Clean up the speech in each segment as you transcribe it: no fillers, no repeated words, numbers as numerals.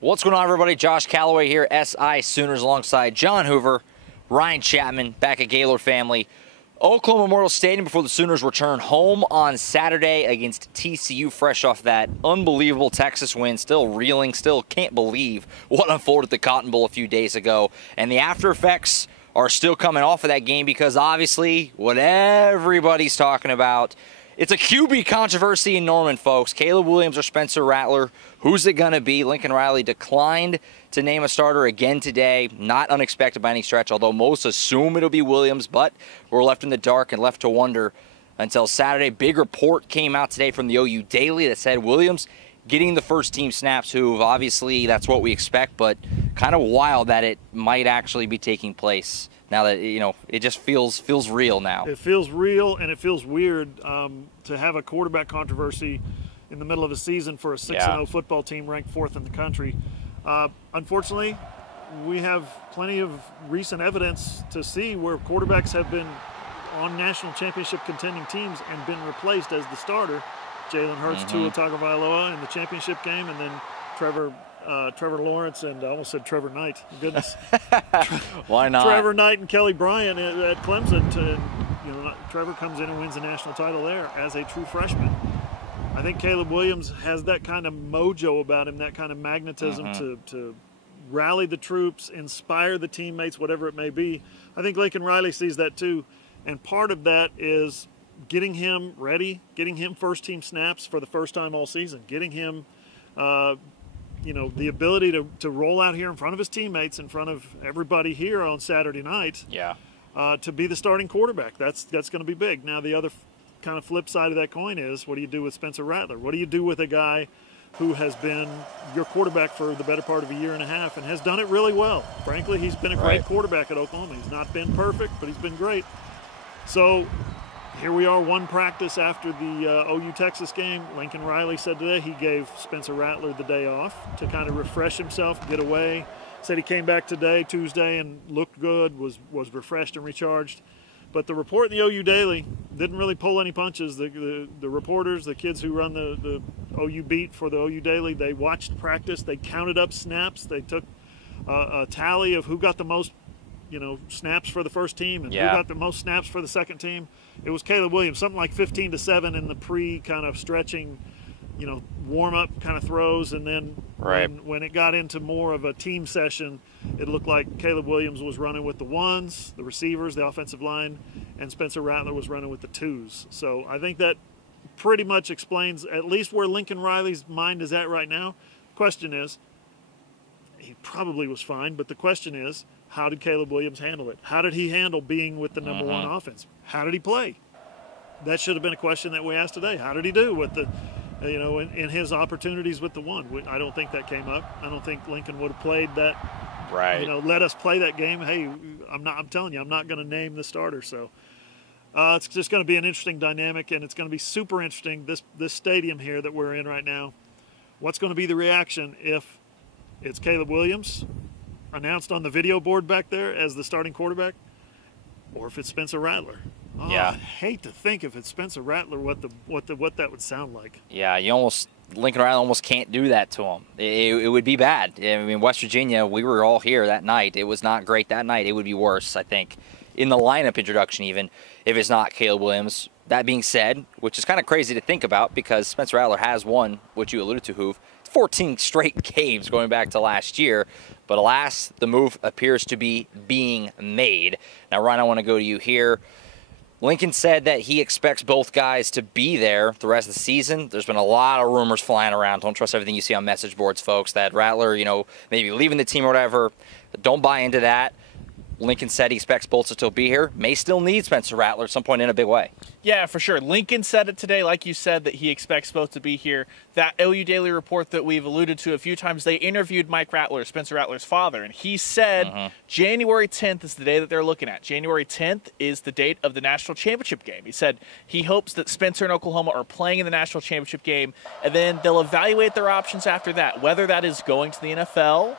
What's going on, everybody? Josh Callaway here, SI Sooners, alongside John Hoover, Ryan Chapman, back at Gaylord Family. Oklahoma Memorial Stadium before the Sooners return home on Saturday against TCU, fresh off that unbelievable Texas win. Still reeling, still can't believe what unfolded at the Cotton Bowl a few days ago. And the after effects are still coming off of that game because obviously what everybody's talking about, it's a QB controversy in Norman, folks. Caleb Williams or Spencer Rattler. Who's it going to be? Lincoln Riley declined to name a starter again today. Not unexpected by any stretch, although most assume it'll be Williams, but we're left in the dark and left to wonder until Saturday. Big report came out today from the OU Daily that said Williams getting the first team snaps, who obviously that's what we expect, but kind of wild that it might actually be taking place. Now that, you know, it just feels real now. It feels real, and it feels weird to have a quarterback controversy in the middle of a season for a 6-0 football team ranked 4th in the country. Unfortunately, we have plenty of recent evidence to see where quarterbacks have been on national championship contending teams and been replaced as the starter. Jalen Hurts, Tua Tagovailoa in the championship game, and then Trevor Lawrence and I almost said Trevor Knight. Goodness. Why not? Trevor Knight and Kelly Bryant at Clemson. Trevor comes in and wins the national title there as a true freshman. I think Caleb Williams has that kind of mojo about him, that kind of magnetism to rally the troops, inspire the teammates, whatever it may be. I think Lincoln Riley sees that too, and part of that is getting him ready, getting him first-team snaps for the first time all season, getting him the ability to roll out here in front of his teammates, in front of everybody here on Saturday night, to be the starting quarterback. That's going to be big. Now, the other kind of flip side of that coin is, what do you do with Spencer Rattler? What do you do with a guy who has been your quarterback for the better part of a year and a half and has done it really well? Frankly, he's been a great quarterback at Oklahoma. He's not been perfect, but he's been great. So here we are, one practice after the OU-Texas game. Lincoln Riley said today he gave Spencer Rattler the day off to kind of refresh himself, get away. Said he came back today, Tuesday, and looked good, was refreshed and recharged. But the report in the OU Daily didn't really pull any punches. The reporters, the kids who run the OU beat for the OU Daily, they watched practice. They counted up snaps. They took a tally of who got the most snaps for the first team and who got the most snaps for the second team. It was Caleb Williams, something like 15-7 in the kind of stretching, warm-up kind of throws. And then when it got into more of a team session, it looked like Caleb Williams was running with the ones, the receivers, the offensive line, and Spencer Rattler was running with the twos. So I think that pretty much explains at least where Lincoln Riley's mind is at right now. Question is, he probably was fine, but the question is, how did Caleb Williams handle it? How did he handle being with the number one offense? How did he play? That should have been a question that we asked today. How did he do with the, in his opportunities with the one? I don't think that came up. I don't think Lincoln would have played that. Right. Let us play that game. Hey, I'm telling you, I'm not going to name the starter. So it's just going to be an interesting dynamic, and it's going to be super interesting. This stadium here that we're in right now. What's going to be the reaction if it's Caleb Williams announced on the video board back there as the starting quarterback, or if it's Spencer Rattler? I hate to think if it's Spencer Rattler what that would sound like. Yeah, Lincoln Riley almost can't do that to him. It would be bad. I mean, West Virginia, we were all here that night. It was not great that night. It would be worse, I think, in the lineup introduction even, if it's not Caleb Williams. That being said, which is kind of crazy to think about because Spencer Rattler has won, what you alluded to, Hoove, 14 straight games going back to last year. But alas, the move appears to be being made. Now, Ryan, I want to go to you here. Lincoln said that he expects both guys to be there the rest of the season. There's been a lot of rumors flying around. Don't trust everything you see on message boards, folks, that Rattler, maybe leaving the team or whatever. Don't buy into that. Lincoln said he expects both to still be here. May still need Spencer Rattler at some point in a big way. Yeah, for sure. Lincoln said it today, like you said, that he expects both to be here. That OU Daily report that we've alluded to a few times, they interviewed Mike Rattler, Spencer Rattler's father, and he said January 10th is the day that they're looking at. January 10th is the date of the national championship game. He said he hopes that Spencer and Oklahoma are playing in the national championship game, and then they'll evaluate their options after that, whether that is going to the NFL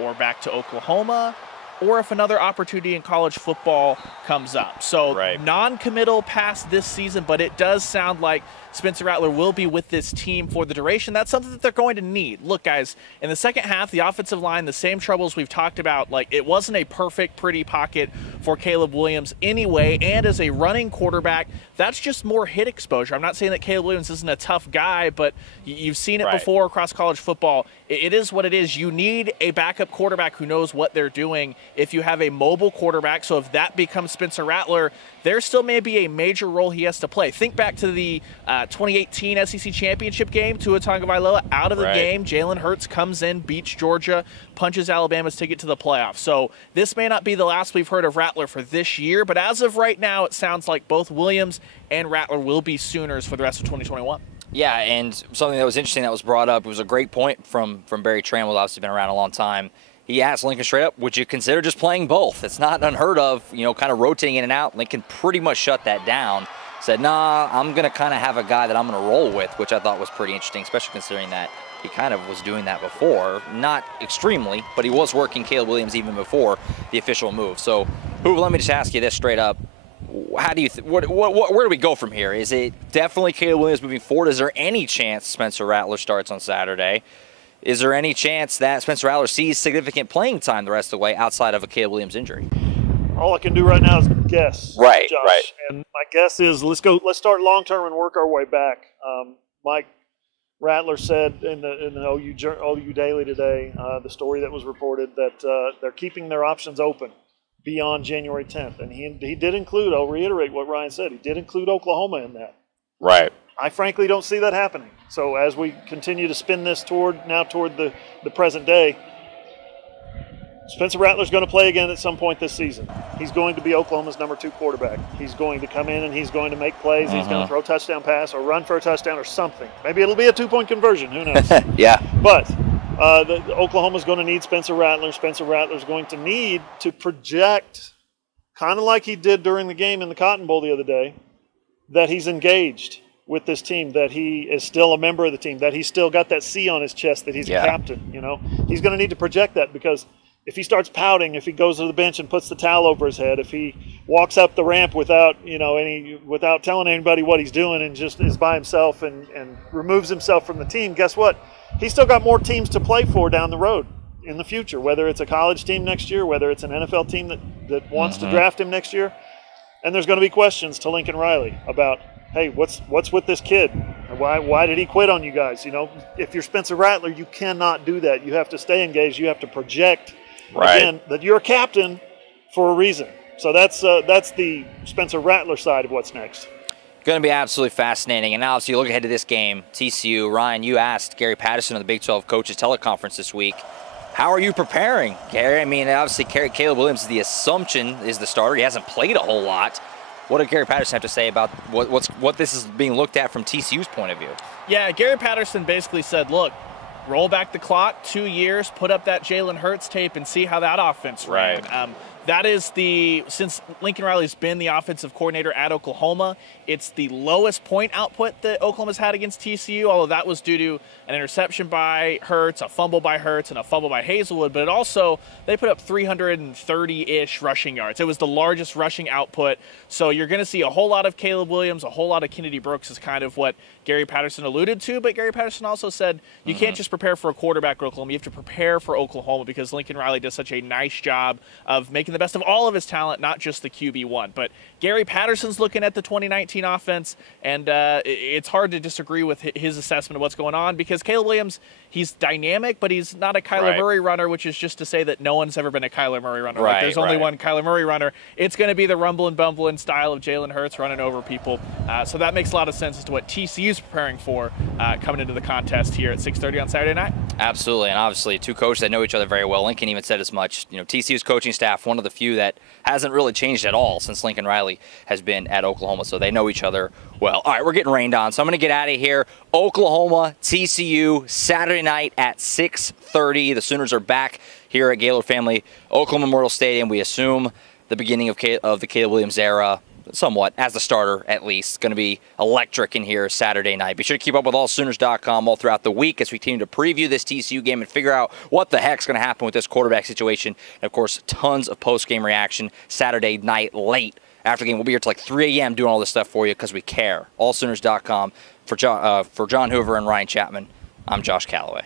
or back to Oklahoma, or if another opportunity in college football comes up. So non-committal past this season, but it does sound like Spencer Rattler will be with this team for the duration. That's something that they're going to need. Look, guys, in the second half, the offensive line, the same troubles we've talked about. Like, it wasn't a perfect, pretty pocket for Caleb Williams anyway, and as a running quarterback, that's just more hit exposure. I'm not saying that Caleb Williams isn't a tough guy, but you've seen it before across college football. It is what it is. You need a backup quarterback who knows what they're doing if you have a mobile quarterback. So if that becomes Spencer Rattler, there still may be a major role he has to play. Think back to the 2018 SEC Championship game. Tua Tagovailoa out of the game. Jalen Hurts comes in, beats Georgia, punches Alabama's ticket to the playoffs. So this may not be the last we've heard of Rattler for this year, but as of right now, it sounds like both Williams and Rattler will be Sooners for the rest of 2021. Yeah, and something that was interesting that was brought up, it was a great point from Barry Trammell, obviously been around a long time. He asked Lincoln straight up, would you consider just playing both? It's not unheard of, you know, kind of rotating in and out. Lincoln pretty much shut that down. Said, nah, I'm going to kind of have a guy that I'm going to roll with, which I thought was pretty interesting, especially considering that he kind of was doing that before. Not extremely, but he was working Caleb Williams even before the official move. So, Hoover, let me just ask you this straight up. How do you where do we go from here? Is it definitely Caleb Williams moving forward? Is there any chance Spencer Rattler starts on Saturday? Is there any chance that Spencer Rattler sees significant playing time the rest of the way outside of a Caleb Williams injury? All I can do right now is guess. Right, Josh. right. And my guess is let's start long term and work our way back. Mike Rattler said in the OU Daily today, the story that was reported that they're keeping their options open beyond January 10th. And he did include, I'll reiterate what Ryan said, he did include Oklahoma in that. Right. I frankly don't see that happening. So as we continue to spin this toward the present day, Spencer Rattler's going to play again at some point this season. He's going to be Oklahoma's number 2 quarterback. He's going to come in and he's going to make plays. He's going to throw a touchdown pass or run for a touchdown or something. Maybe it'll be a 2-point conversion. Who knows? Yeah. But Oklahoma's going to need Spencer Rattler. Spencer Rattler's going to need to project, kind of like he did during the game in the Cotton Bowl the other day, that he's engaged with this team, that he is still a member of the team, that he's still got that C on his chest, that he's a captain. You know, he's going to need to project that, because if he starts pouting, if he goes to the bench and puts the towel over his head, if he walks up the ramp without telling anybody what he's doing and just is by himself and removes himself from the team, guess what? He's still got more teams to play for down the road in the future, whether it's a college team next year, whether it's an NFL team that wants to draft him next year. And there's going to be questions to Lincoln Riley about, hey, what's with this kid? Why did he quit on you guys? You know, if you're Spencer Rattler, you cannot do that. You have to stay engaged. You have to project, again, that you're a captain for a reason. So that's the Spencer Rattler side of what's next. Going to be absolutely fascinating. And now, as you look ahead to this game, TCU, Ryan, you asked Gary Patterson of the Big 12 Coaches Teleconference this week, how are you preparing, Gary? I mean, obviously, Caleb Williams, the assumption, is the starter. He hasn't played a whole lot. What did Gary Patterson have to say about what this is being looked at from TCU's point of view? Yeah, Gary Patterson basically said, look, roll back the clock 2 years, put up that Jalen Hurts tape, and see how that offense ran. That is since Lincoln Riley's been the offensive coordinator at Oklahoma, it's the lowest point output that Oklahoma's had against TCU, although that was due to an interception by Hurts, a fumble by Hurts, and a fumble by Hazelwood. But they put up 330-ish rushing yards. It was the largest rushing output. So you're going to see a whole lot of Caleb Williams, a whole lot of Kennedy Brooks is kind of what Gary Patterson alluded to. But Gary Patterson also said you can't just prepare for a quarterback for Oklahoma. You have to prepare for Oklahoma, because Lincoln Riley does such a nice job of making the best of all of his talent, not just the QB1. But Gary Patterson's looking at the 2019 offense, and it's hard to disagree with his assessment of what's going on, because Caleb Williams, he's dynamic, but he's not a Kyler Murray runner, which is just to say that no one's ever been a Kyler Murray runner. There's only one Kyler Murray runner. It's going to be the rumbling, bumbling style of Jalen Hurts running over people. So that makes a lot of sense as to what TCU's preparing for coming into the contest here at 6:30 on Saturday night. Absolutely, and obviously two coaches that know each other very well. Lincoln even said as much. You know, TCU's coaching staff, one of the few that hasn't really changed at all since Lincoln Riley has been at Oklahoma, so they know each other well. All right, we're getting rained on, so I'm going to get out of here. Oklahoma-TCU, Saturday night at 6:30. The Sooners are back here at Gaylord Family Oklahoma Memorial Stadium. We assume the beginning of the Caleb Williams era, somewhat, as the starter at least. It's going to be electric in here Saturday night. Be sure to keep up with allsooners.com all throughout the week as we continue to preview this TCU game and figure out what the heck's going to happen with this quarterback situation. And, of course, tons of post-game reaction Saturday night late. After the game, we'll be here till like 3 a.m. doing all this stuff for you because we care. allsooners.com. For John Hoover and Ryan Chapman, I'm Josh Callaway.